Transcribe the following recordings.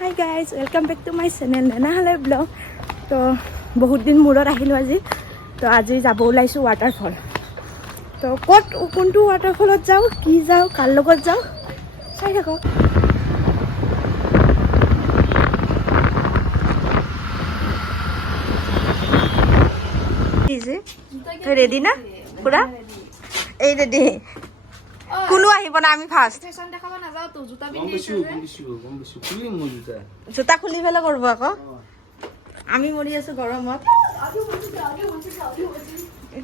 Hi guys welcome back to my channel নেনাহালে blog তো বহুত দিন মূৰত আহিলোঁ আজি। তো আজি যাব ওলাইছোঁ ৱাটাৰফল তো ক'ত কোনটো ৱাটাৰফলত যাওঁ কি যাওঁ কাৰ লগত যাওঁ চাই থাকক ৰেডি না? পুৰা? এই ৰেডি কোনো আহিব না আমি নাযাওঁতো জোতা খুলি পেলাই কৰিব আকৌ। আমি মৰি আছো গৰমত।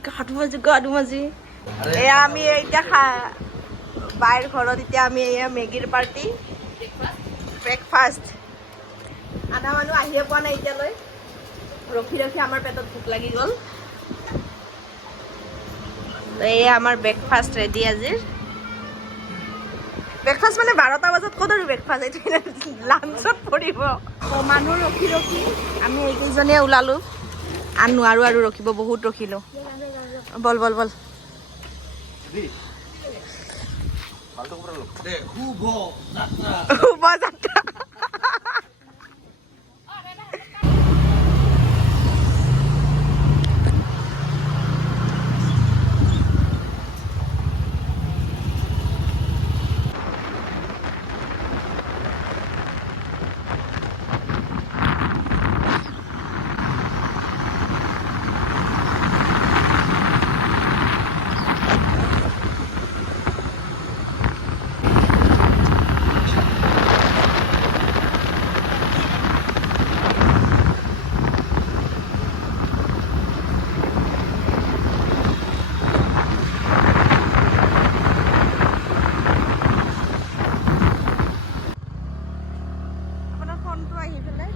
গাটো মাজি গাটো মাজি। এয়া আমি এতিয়া খা বাইৰ ঘৰত এতিয়া আমি এয়া মেগীৰ পাৰ্টি। ব্ৰেকফাষ্ট আধা মানুহ আহিয়ে পোৱা নাই এতিয়ালৈ। ৰখি ৰখি আমাৰ পেটত ভোক লাগি গ'ল। এয়া আমাৰ ব্ৰেকফাষ্ট ৰেডি আজিৰ। ব্ৰেকফাষ্ট মানে বাৰটা বজাত ক'ত আৰু ব্ৰেকফাষ্ট এইটো লাঞ্চত পৰিব মানুহ ৰখি ৰখি আমি এইকেইজনীয়ে ওলালোঁ। আন নোৱাৰোঁ আৰু ৰখিব বহুত ৰখিলোঁ। বল বল বল। শুভ যাত্ৰা। ফোনটো আহি পেলাই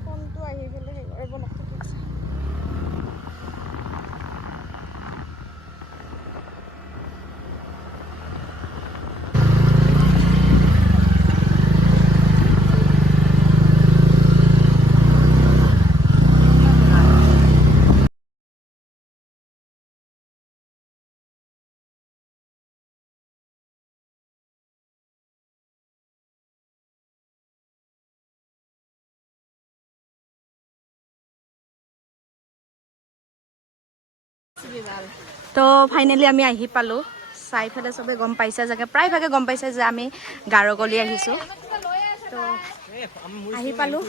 ফোনটো আহি পেলাই হেৰি কৰিব তো ফাইনেলি আমি আহি পালোঁ। চাই পেলাই চবে গম পাইছে চাগে। প্ৰায়ভাগে গম পাইছে যে আমি গাৰগলি আহিছোঁ। তো আহি পালোঁ।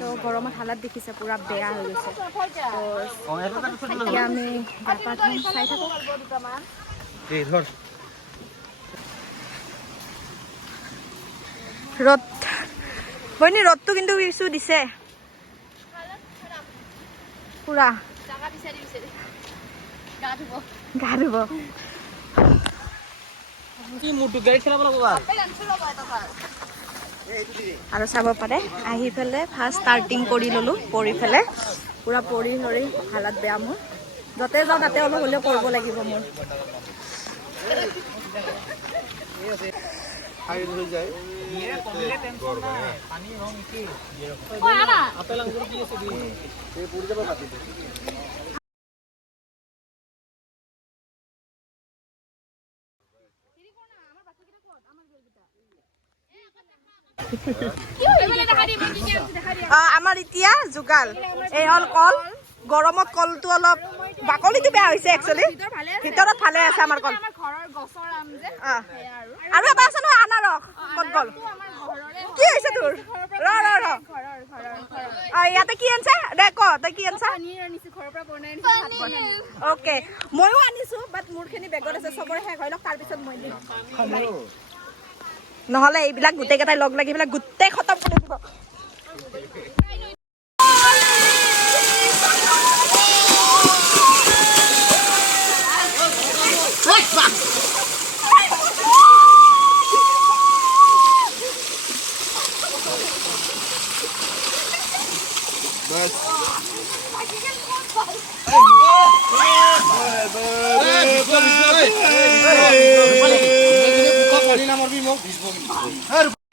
তো গৰমত হালাত দেখিছে পূৰা বেয়া হৈ গৈছে। তো এতিয়া আমি গা পা ধুই চাই থাকোঁ। ৰ'দ। বইনি ৰ'দটো কিন্তু কিছু দিছে। পূৰা। জাগা বিচাৰি বিচাৰি গা ধুব গা ধুব কি মোৰটো গাড়ী খেলাব আৰু চাব পাৰে আহি পেলাই ফাৰ্ষ্ট ষ্টাৰ্টিং কৰি ল'লোঁ পৰি পেলাই পূৰা পৰি ধৰি হালাত বেয়া মোৰ। য'তে যাওঁ তাতে অলপ হ'লেও কৰিব লাগিব মোৰ। আমাৰ এতিয়া যোগাল। এই হ'ল কল। গৰমত কলটো অলপ বাকলিটো বেয়া হৈছে একচুৱেলি ভিতৰত ভালে আছে আমাৰ কল। আৰু এটা আছে নহয় আনাৰস। ক'ত গ'ল? কি হৈছে তোৰ? ৰ ৰ ৰ। ইয়াতে কি আনছা? দে ক তই কি আনিছো? অ'কে। ময়ো আনিছোঁ বাট মোৰখিনি বেগত আছে চবৰে শেষ হৈ লওক তাৰপিছত মই দিম। নহ'লে এইবিলাক গোটেইকেইটাই লগ লাগি পেলাই গোটেই খতম কৰি দিব। পানী মোক